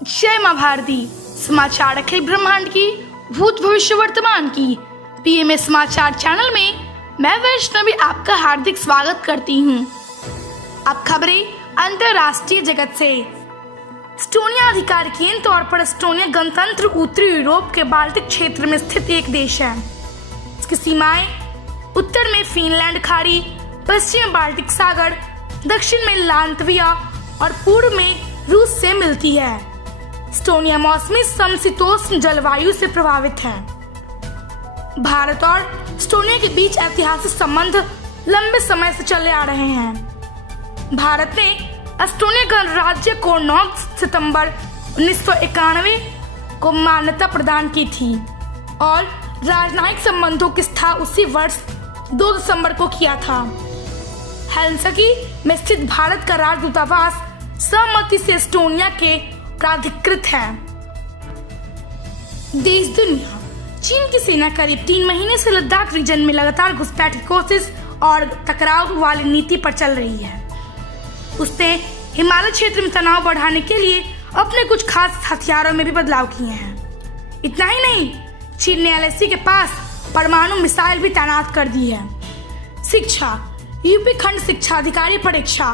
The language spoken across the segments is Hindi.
जय माँ भारती। समाचार अखिल ब्रह्मांड की, भूत भविष्य वर्तमान की पीएमए समाचार चैनल में मैं वैष्णवी आपका हार्दिक स्वागत करती हूँ। अब खबरें अंतर्राष्ट्रीय जगत से। एस्टोनिया आधिकारिक तौर पर एस्टोनिया गणतंत्र उत्तरी यूरोप के बाल्टिक क्षेत्र में स्थित एक देश है। इसकी सीमाएं उत्तर में फिनलैंड खाड़ी, पश्चिम में बाल्टिक सागर, दक्षिण में लातविया और पूर्व में रूस से मिलती है। एस्टोनिया मौसमी समशीतोष्ण जलवायु से प्रभावित है। भारत और एस्टोनिया के बीच ऐतिहासिक संबंध लंबे समय से चले आ रहे हैं। भारत ने एस्टोनिया गणराज्य को 9 सितंबर 1991 को मान्यता प्रदान की थी और राजनयिक संबंधों की स्थापना उसी वर्ष 2 दिसंबर को किया था। हेलसिंकी में स्थित भारत का राजदूतावास सहमति से एस्टोनिया के प्राधिकृत है। देश दुनिया। चीन की सेना करीब 3 महीने से लद्दाख रीजन में लगातार घुसपैठ की कोशिश और टकराव वाली नीति पर चल रही है। उसने हिमालय क्षेत्र में तनाव बढ़ाने के लिए अपने कुछ खास हथियारों में भी बदलाव किए हैं। इतना ही नहीं, चीन ने एलएसी के पास परमाणु मिसाइल भी तैनात कर दी है। शिक्षा। यूपी खंड शिक्षा अधिकारी परीक्षा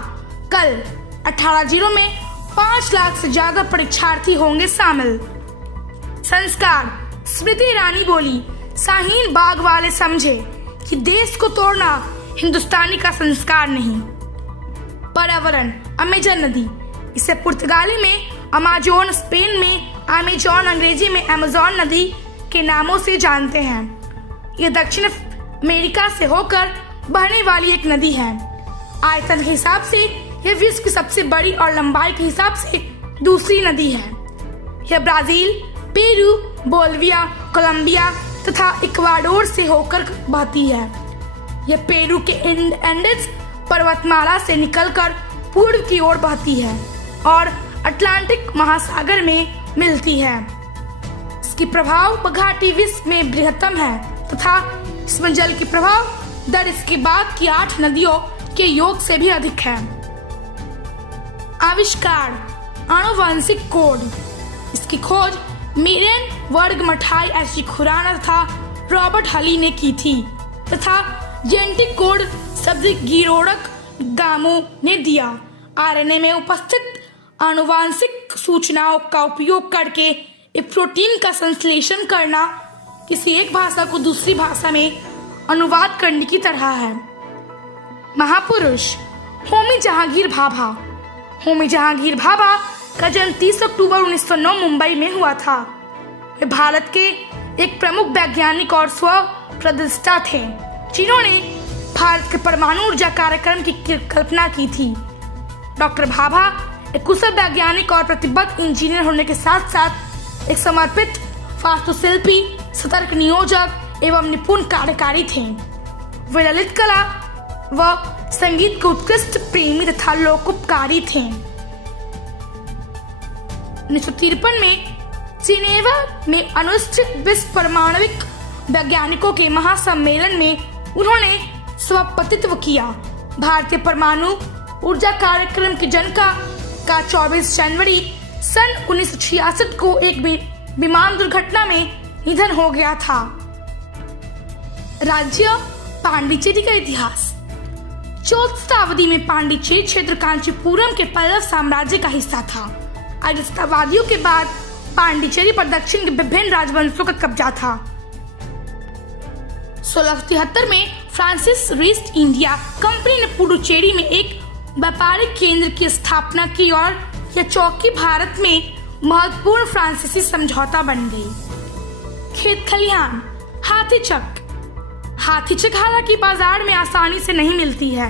कल 18 जिलों में 5 लाख से ज्यादा परीक्षार्थी होंगे शामिल। संस्कार। स्मृति ईरानी बोली, शाहीन बाग वाले समझे कि देश को तोड़ना हिंदुस्तानी का संस्कार नहीं। पर्यावरण। अमेजन नदी, इसे पुर्तगाली में अमाजोन, स्पेन में अमेजॉन, अंग्रेजी में अमेजॉन नदी के नामों से जानते हैं। यह दक्षिण अमेरिका से होकर बहने वाली एक नदी है। आयतन के हिसाब से यह विश्व की सबसे बड़ी और लंबाई के हिसाब से दूसरी नदी है। यह ब्राजील, पेरू, बोलिविया, कोलंबिया तथा इक्वाडोर से होकर बहती है। यह पेरू के एंडेस पर्वतमाला से निकलकर पूर्व की ओर बहती है और अटलांटिक महासागर में मिलती है। इसकी प्रभाव घाटी विश्व में बृहत्तम है तथा इसमें जल की प्रभाव दर इसके बाद की 8 नदियों के योग से भी अधिक है। आविष्कार। आनुवंशिक कोड। इसकी खोज मिरेन वर्गमठाई ऐसी खुराना तथा रॉबर्ट हली ने की थी तथा जेनेटिक कोड शब्द गिरोडक गामो ने दिया। आरएनए में उपस्थित आनुवंशिक सूचनाओं का उपयोग करके एक प्रोटीन का संश्लेषण करना किसी एक भाषा को दूसरी भाषा में अनुवाद करने की तरह है। महापुरुष। होमी जहांगीर भाभा। होमी जहांगीर भाभा का जन्म 30 अक्टूबर 1909 मुंबई में हुआ था। वे भारत के एक प्रमुख वैज्ञानिक और स्व प्रतिष्ठा थे जिन्होंने भारत के परमाणु ऊर्जा कार्यक्रम की कल्पना की थी। डॉक्टर भाभा एक कुशल वैज्ञानिक और प्रतिबद्ध इंजीनियर होने के साथ साथ एक समर्पित वास्तुशिल्पी, सतर्क नियोजक एवं निपुण कार्यकारी थे। वे ललित कला व संगीत के उत्कृष्ट प्रेमी तथा लोकोपकारी थे। 1953 में जिनेवा में अनुष्ठित विश्व परमाणविक वैज्ञानिकों के महासम्मेलन में उन्होंने सभापतित्व किया। भारतीय परमाणु ऊर्जा कार्यक्रम की जनका का 24 जनवरी सन 1966 को एक विमान दुर्घटना में निधन हो गया था। राज्य पांडिचेरी का इतिहास। 14वीं शताब्दी में पांडिचेरी क्षेत्र कांचीपुरम के पल्लव साम्राज्य का हिस्सा था। आर्य शताब्दियों के बाद पांडिचेरी पर दक्षिण के विभिन्न राजवंशों का कब्जा था। 1673 में फ्रांसिस ईस्ट इंडिया कंपनी ने पुडुचेरी में एक व्यापारिक केंद्र की स्थापना की और यह चौकी भारत में महत्वपूर्ण फ्रांसीसी समझौता बन गई। खेत खलिहान। हाथीचक। हाथीचक हालांकि बाजार में आसानी से नहीं मिलती है,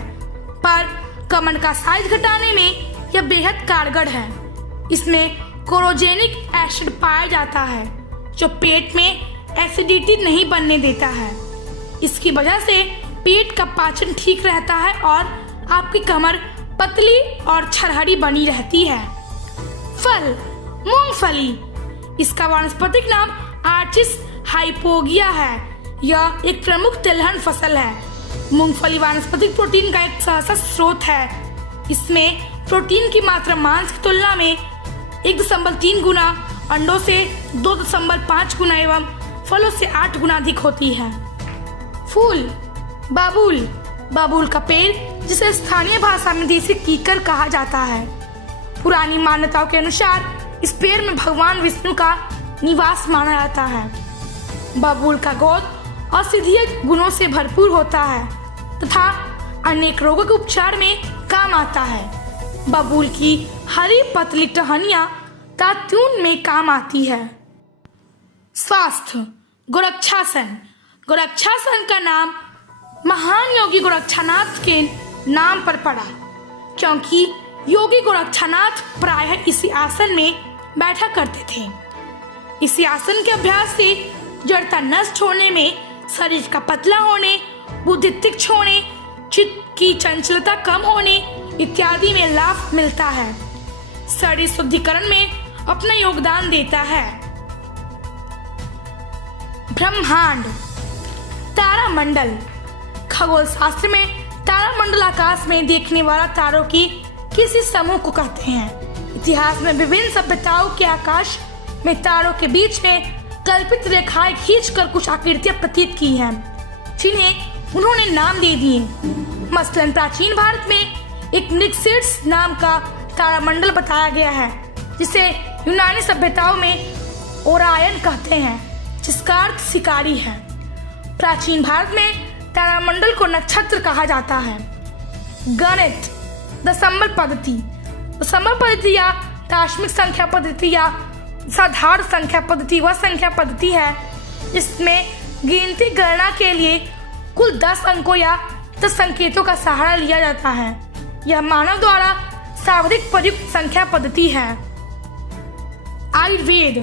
पर कमर का साइज घटाने में यह बेहद कारगर है। इसमें कोरोजेनिक एसिड पाया जाता है जो पेट में एसिडिटी नहीं बनने देता है। इसकी वजह से पेट का पाचन ठीक रहता है और आपकी कमर पतली और छरहरी बनी रहती है। फल। मूंगफली। इसका वानस्पतिक नाम आर्चिस हाइपोगिया है। यह एक प्रमुख तिलहन फसल है। मूंगफली वानस्पतिक प्रोटीन का एक सशक्त स्रोत है। इसमें प्रोटीन की मात्रा मांस की तुलना में 1.3 गुना, अंडों से 2.5 गुना एवं फलों से 8 गुना अधिक होती है। फूल बाबुल, बाबुल का पेड़ जिसे स्थानीय भाषा में देसी कीकर कहा जाता है। पुरानी मान्यताओं के अनुसार इस पेड़ में भगवान विष्णु का निवास माना जाता है। बाबुल का गोद औषधीय गुणों से भरपूर होता है तथा अनेक रोगों के उपचार में काम आता है। बबूल की हरी पतली टहनियां तातून में काम आती है। स्वास्थ्य गोरक्षासन, गोरक्षासन का नाम महान योगी गोरक्षनाथ के नाम पर पड़ा, क्योंकि योगी गोरक्षनाथ प्रायः इसी आसन में बैठा करते थे। इसी आसन के अभ्यास से जड़ता नष्ट होने में, शरीर का पतला होने, बुद्धि तीक्ष्ण होने, चित्त की चंचलता कम होने इत्यादि में लाभ मिलता है। शरीर शुद्धिकरण में अपना योगदान देता है। ब्रह्मांड तारामंडल, खगोल शास्त्र में तारामंडल आकाश में देखने वाला तारों की किसी समूह को कहते हैं। इतिहास में विभिन्न सभ्यताओं के आकाश में तारों के बीच में कल्पित रेखाएं खींचकर कुछ आकृतियां प्रतीत की हैं, जिन्हें उन्होंने नाम दे दिए। मसलन प्राचीन भारत में एक निक्सिड्स नाम का तारामंडल बताया गया है, जिसे यूनानी सभ्यताओं में ओरायन कहते हैं, जिसका अर्थ शिकारी है। प्राचीन भारत में तारामंडल को नक्षत्र कहा जाता है। गणित दशमलव पद्धति, दशमलव पद्धति या दार्शनिक संख्या पद्धति या साधारण संख्या पद्धति वह संख्या पद्धति है जिसमें गिनती गणना के लिए कुल 10 अंकों या 10 संकेतों का सहारा लिया जाता है। यह मानव द्वारा सर्वाधिक प्रयुक्त संख्या पद्धति है। आयुर्वेद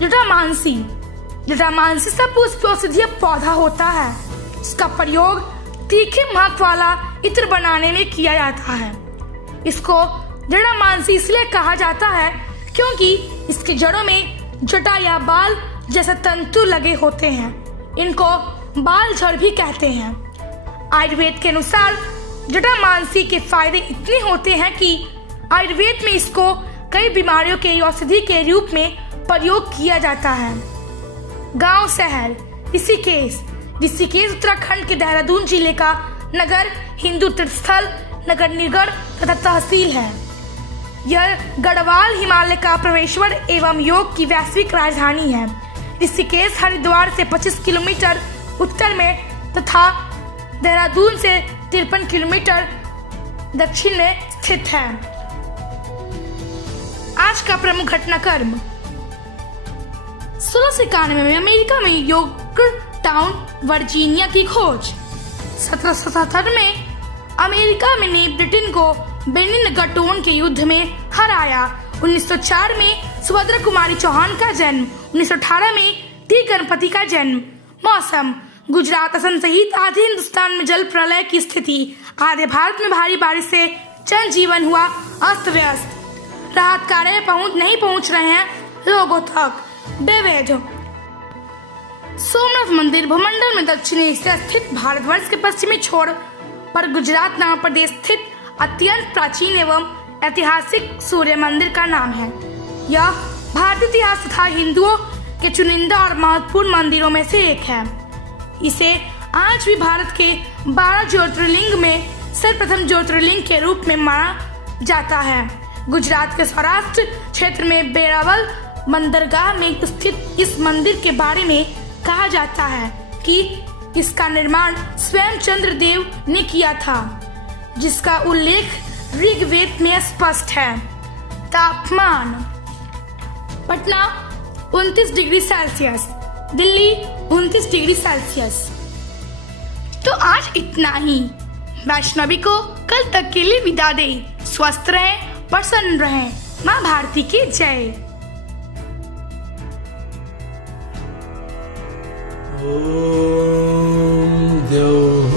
जटामांसी, जटामांसी सपुष्प औषधीय पौधा होता है। इसका प्रयोग तीखे महक वाला इत्र बनाने में किया जाता है। इसको जटामांसी इसलिए कहा जाता है क्योंकि इसके जड़ों में जटा या बाल जैसे तंतु लगे होते हैं। इनको बाल जड़ भी कहते हैं। आयुर्वेद के अनुसार जटामांसी के फायदे इतने होते हैं कि आयुर्वेद में इसको कई बीमारियों के औषधि के रूप में प्रयोग किया जाता है। गांव शहर ऋषिकेश, ऋषिकेश उत्तराखंड के देहरादून जिले का नगर, हिंदू तीर्थस्थल, नगर निगम तथा तहसील है। यह गढ़वाल हिमालय का प्रवेशवर एवं योग की वैश्विक राजधानी है। ऋषिकेश हरिद्वार से 25 किलोमीटर उत्तर में तथा देहरादून से 53 किलोमीटर दक्षिण में स्थित है। आज का प्रमुख घटनाक्रम 1691 में अमेरिका में यॉर्कटाउन वर्जीनिया की खोज। 1777 में अमेरिका में ने ब्रिटेन को बेनिंगटन के युद्ध में हराया। 1904 में सुभद्रा कुमारी चौहान का जन्म। 1918 में टी गणपति का जन्म। मौसम गुजरात, असम सहित आधे हिंदुस्तान में जल प्रलय की स्थिति। आधे भारत में भारी बारिश से जनजीवन हुआ अस्त व्यस्त। राहत कार्य नहीं पहुंच रहे हैं लोगों तक। बेवेद सोमनाथ मंदिर भूमंडल में दक्षिणी एशिया स्थित भारतवर्ष के पश्चिमी छोर पर गुजरात नाम प्रदेश स्थित अत्यंत प्राचीन एवं ऐतिहासिक सूर्य मंदिर का नाम है। यह भारतीय इतिहास तथा हिंदुओं के चुनिंदा और महत्वपूर्ण मंदिरों में से एक है। इसे आज भी भारत के 12 ज्योतिर्लिंग में सर्वप्रथम ज्योतिर्लिंग के रूप में माना जाता है। गुजरात के सौराष्ट्र क्षेत्र में बेरावल बंदरगाह में स्थित इस मंदिर के बारे में कहा जाता है कि इसका निर्माण स्वयं चंद्रदेव ने किया था, जिसका उल्लेख ऋग्वेद में स्पष्ट है। तापमान Patna 29 degree Celsius, Delhi 29 degree Celsius. तो आज इतना ही। वैष्णवी को कल तक के लिए विदा दे। स्वस्थ रहें, प्रसन्न रहें। माँ भारती की जय। ओम द्यौः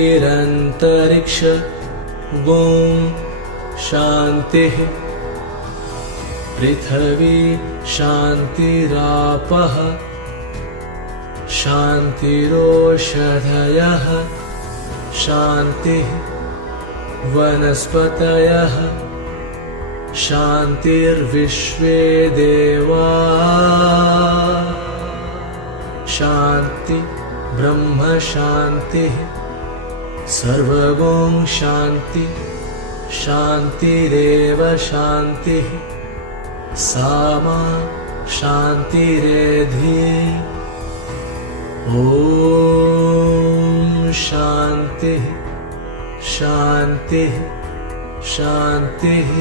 शान्तिरन्तरिक्ष ओम शान्तिः पृथ्वी शान्तिरापः शान्तिरोषधयः शान्तिः वनस्पतयः शान्तिर्विश्वे देवा शान्ति ब्रह्म शान्तिः सर्वगुण शान्ति शान्तिरेव शान्तिः सामा शान्तिरेधि ॐ शान्तिः शान्तिः शान्तिः